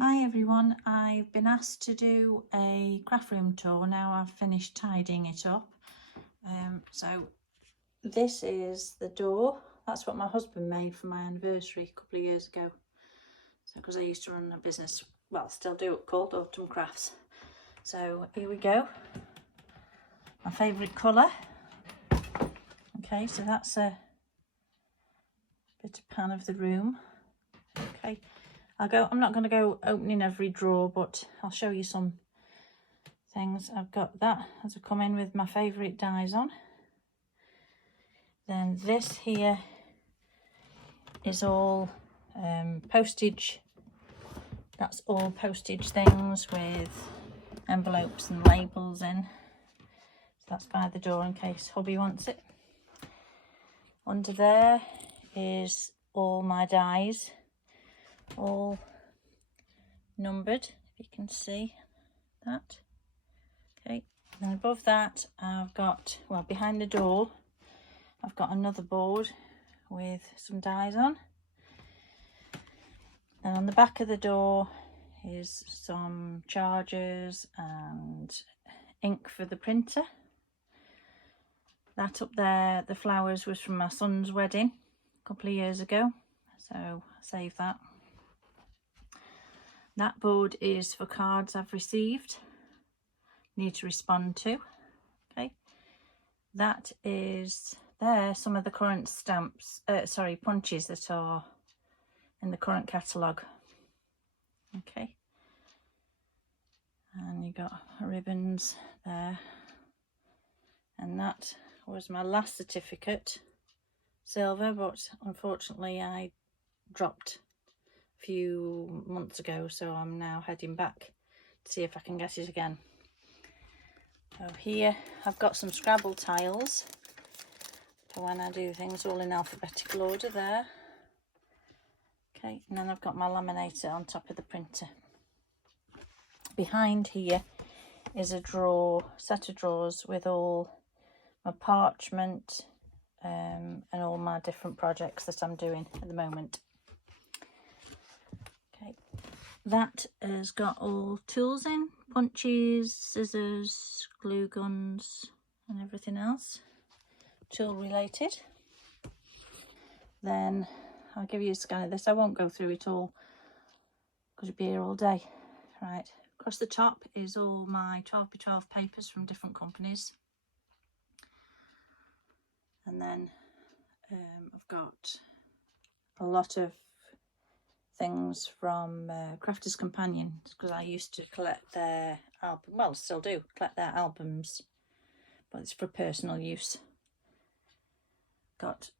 Hi everyone, I've been asked to do a craft room tour now I've finished tidying it up. So this is the door. That's what my husband made for my anniversary a couple of years ago. So because I used to run a business, well still do, called Autumn Crafts. So here we go. My favourite colour. Okay, so that's a bit of pan of the room. Okay, I'm not going to go opening every drawer, but I'll show you some things. I've got that as I come in with my favourite dies on. Then this here is all postage. That's all postage things with envelopes and labels in. So that's by the door in case hubby wants it. Under there is all my dies, all numbered, if you can see that. Okay, and above that I've got, well, behind the door I've got another board with some dies on. And on the back of the door is some chargers and ink for the printer. That up there, the flowers, was from my son's wedding a couple of years ago, so I saved that. That board is for cards I've received, need to respond to. Okay, that is there, some of the current stamps, punches that are in the current catalogue. Okay, and you got ribbons there, and that was my last certificate, silver, but unfortunately I dropped a few months ago, so I'm now heading back to see if I can get it again. So here I've got some Scrabble tiles for when I do things, all in alphabetical order there. Okay, and then I've got my laminator on top of the printer. Behind here is a drawer, set of drawers with all my parchment and all my different projects that I'm doing at the moment. Okay, that has got all tools in, punches, scissors, glue guns and everything else tool related. Then I'll give you a scan of this. I won't go through it all because you'll be here all day. Right, across the top is all my 12x12 papers from different companies. And then I've got a lot of things from Crafters Companion, because I used to collect their album, well still do collect their albums, but it's for personal use. Got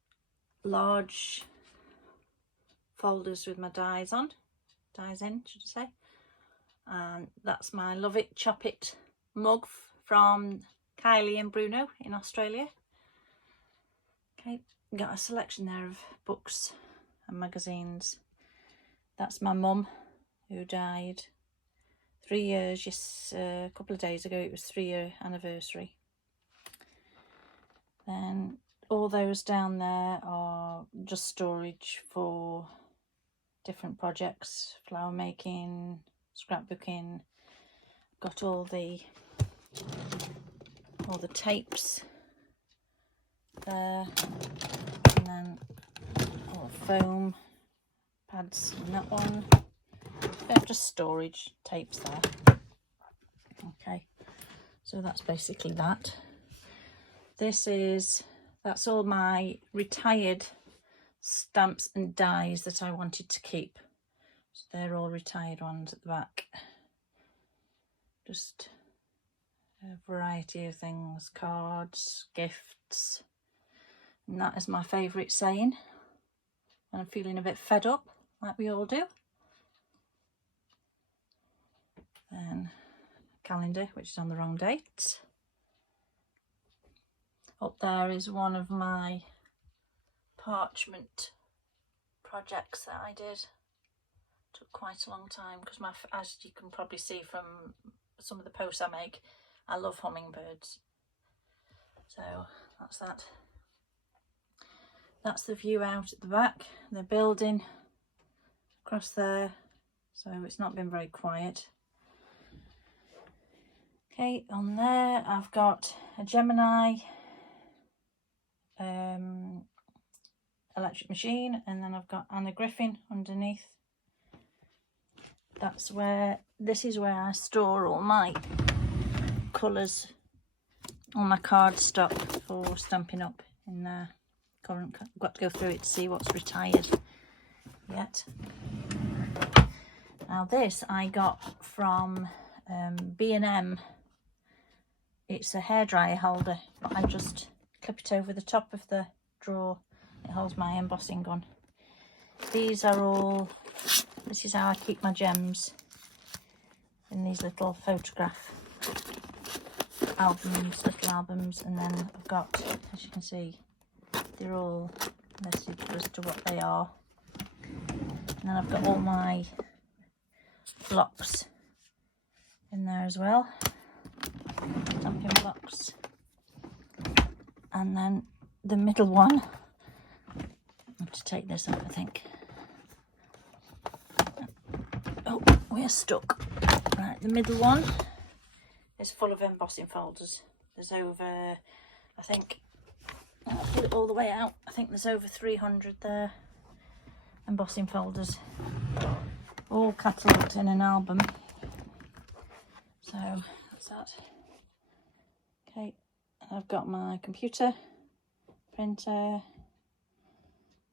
large folders with my dies in, should I say, and that's my Love It Chop It mug from Kylie and Bruno in Australia. Okay, got a selection there of books and magazines. That's my mum, who died 3 years, a couple of days ago. It was 3-year anniversary. Then all those down there are just storage for different projects, flower making, scrapbooking. Got all the tapes there, and then all the foam pads in that one. Just storage tapes there. Okay, so that's basically that. That's all my retired stamps and dies that I wanted to keep. So they're all retired ones at the back. Just a variety of things, cards, gifts. And that is my favourite saying when I'm feeling a bit fed up, like we all do. Then calendar, which is on the wrong date. Up there is one of my parchment projects that I did. Took quite a long time because, as you can probably see from some of the posts I make, I love hummingbirds. So that's that. That's the view out at the back. The building across there, so it's not been very quiet. Okay, on there I've got a Gemini electric machine, and then I've got Anna Griffin underneath. This is where I store all my colours, all my cardstock for Stampin' Up in there. I've got to go through it to see what's retired yet. Now this I got from B&M. It's a hairdryer holder, but I just clip it over the top of the drawer. It holds my embossing gun. These are all, this is how I keep my gems, in these little photograph albums, little albums, and then I've got, as you can see, they're all listed as to what they are. And then I've got all my blocks in there as well, stamping blocks. And then the middle one, I have to take this up, I think. Oh, we're stuck. Right, the middle one is full of embossing folders. There's over, I think, I'll put it all the way out, I think there's over 300 there, embossing folders, all catalogued in an album. So that's that. Okay, I've got my computer, printer,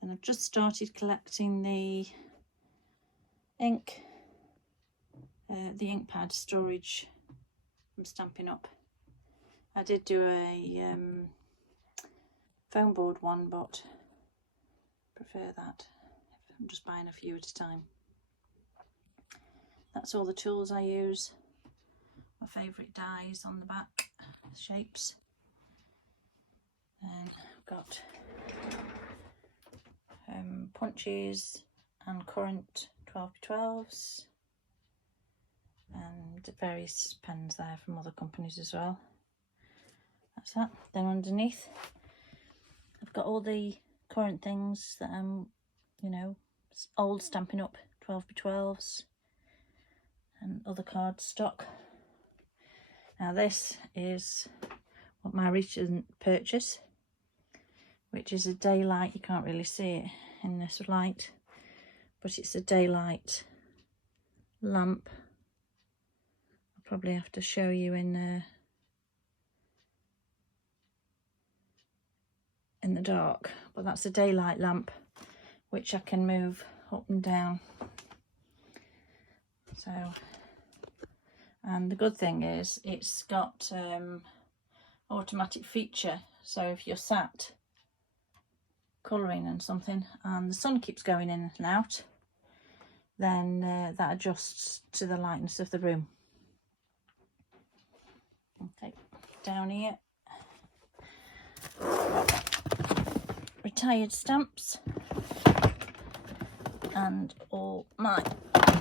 and I've just started collecting the ink, the ink pad storage from Stampin' Up. I did do a foam board one, but prefer that. I'm just buying a few at a time. That's all the tools I use. My favourite dies on the back, shapes. And I've got punches and current 12x12s and various pens there from other companies as well. That's that. Then underneath I've got all the current things that I'm, you know, old Stampin' Up 12x12s and other card stock. Now this is what my recent purchase, which is a daylight. You can't really see it in this light, but it's a daylight lamp. I'll probably have to show you in the dark, but that's a daylight lamp which I can move up and down. So, and the good thing is it's got automatic feature, so if you're sat colouring and something and the sun keeps going in and out, then that adjusts to the lightness of the room. Okay, down here, retired stamps and all my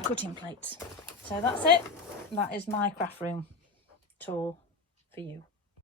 cutting plates. So that's it. That is my craft room tour for you.